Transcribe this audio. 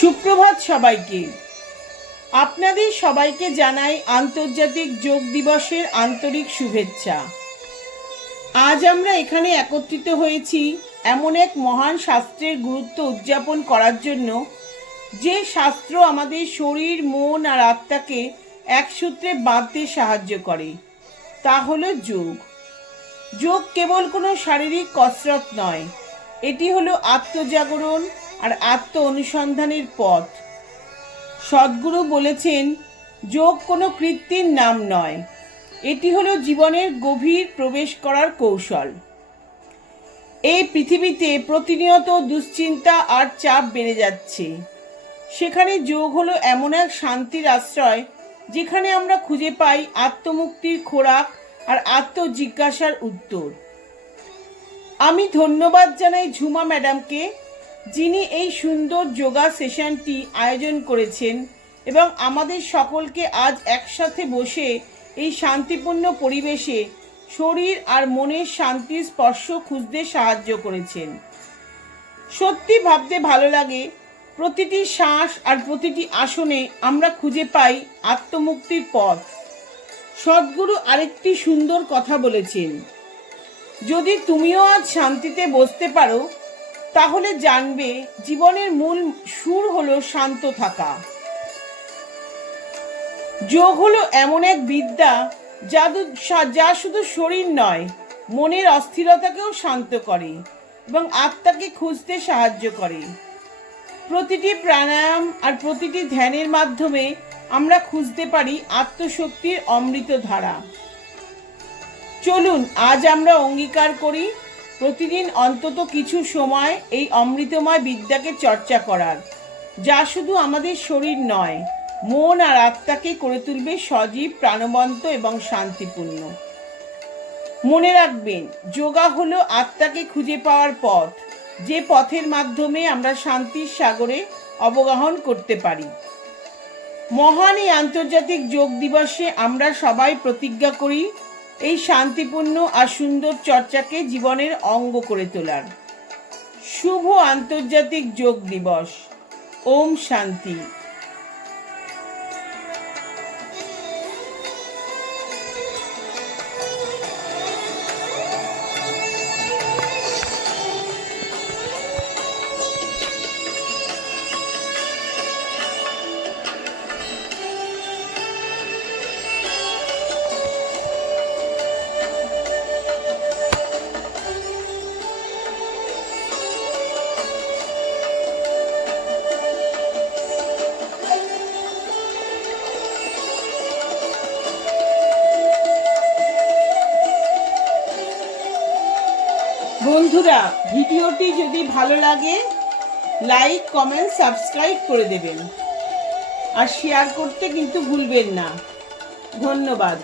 সুপ্রভাত সবাইকে। আপনাদের সবাইকে জানাই আন্তর্জাতিক যোগ দিবসের আন্তরিক শুভেচ্ছা। আজ আমরা এখানে একত্রিত হয়েছি এমন এক মহান শাস্ত্রের গুরুত্ব উদযাপন করার জন্য, যে শাস্ত্র আমাদের শরীর, মন আর আত্মাকে এক সূত্রে বাঁধতে সাহায্য করে, তা হল যোগ। যোগ কেবল কোনো শারীরিক কসরত নয়, এটি হলো আত্মজাগরণ আর আত্ম অনুসন্ধানের পথ। সদ্গুরু বলেছেন, যোগ কোনো কৃত্রিম নাম নয়। এটি হলো জীবনের গভীর প্রবেশ করার কৌশল। এই পৃথিবীতে প্রতিনিয়ত দুশ্চিন্তা আর চাপ বেড়ে যাচ্ছে। সেখানে যোগ হলো এমন এক শান্তির আশ্রয়, যেখানে আমরা খুঁজে পাই আত্মমুক্তির খোরাক আর আত্মজিজ্ঞাসার উত্তর। আমি ধন্যবাদ জানাই ঝুমা ম্যাডামকে যিনি এই সুন্দর যোগা সেশনটি আয়োজন করেছেন এবং আমাদের সকলকে আজ একসাথে বসে এই শান্তিপূর্ণ পরিবেশে শরীর আর মনের শান্তির স্পর্শ খুঁজতে সাহায্য করেছেন। সত্যি ভাবতে ভালো লাগে, প্রতিটি শ্বাস আর প্রতিটি আসনে আমরা খুঁজে পাই আত্মমুক্তির পথ। সদ্গুরু আরেকটি সুন্দর কথা বলেছেন, যদি তুমিও আজ শান্তিতে বসতে পারো তাহলে জানবে জীবনের মূল সুর হলো শান্ত থাকা। যোগ হলো এমন এক বিদ্যা জাদু যা শুধু শরীর নয়, মনের অস্থিরতাকেও শান্ত করে এবং আত্মাকে খুঁজতে সাহায্য করে। প্রতিটি প্রাণায়াম আর প্রতিটি ধ্যানের মাধ্যমে আমরা খুঁজতে পারি আত্মশক্তির অমৃত ধারা চলুন, আজ আমরা অঙ্গীকার করি প্রতিদিন অন্তত কিছু সময় এই অমৃতময় বিদ্যাকে চর্চা করার, যা শুধু আমাদের শরীর নয়, মন আর আত্মাকে করে তুলবে সজীব, প্রাণবন্ত এবং শান্তিপূর্ণ। মনে রাখবেন, যোগা হলো আত্মাকে খুঁজে পাওয়ার পথ, যে পথের মাধ্যমে আমরা শান্তির সাগরে অবগাহন করতে পারি। মহান এই আন্তর্জাতিক যোগ দিবসে আমরা সবাই প্রতিজ্ঞা করি এই শান্তিপূর্ণ আর সুন্দর চর্চাকে জীবনের অঙ্গ করে তোলার। শুভ আন্তর্জাতিক যোগ দিবস। ওম শান্তি। বন্ধুরা, ভিডিওটি যদি ভালো লাগে লাইক কমেন্ট সাবস্ক্রাইব করে দেবেন। আর শেয়ার করতে কিন্তু ভুলবেন না। ধন্যবাদ।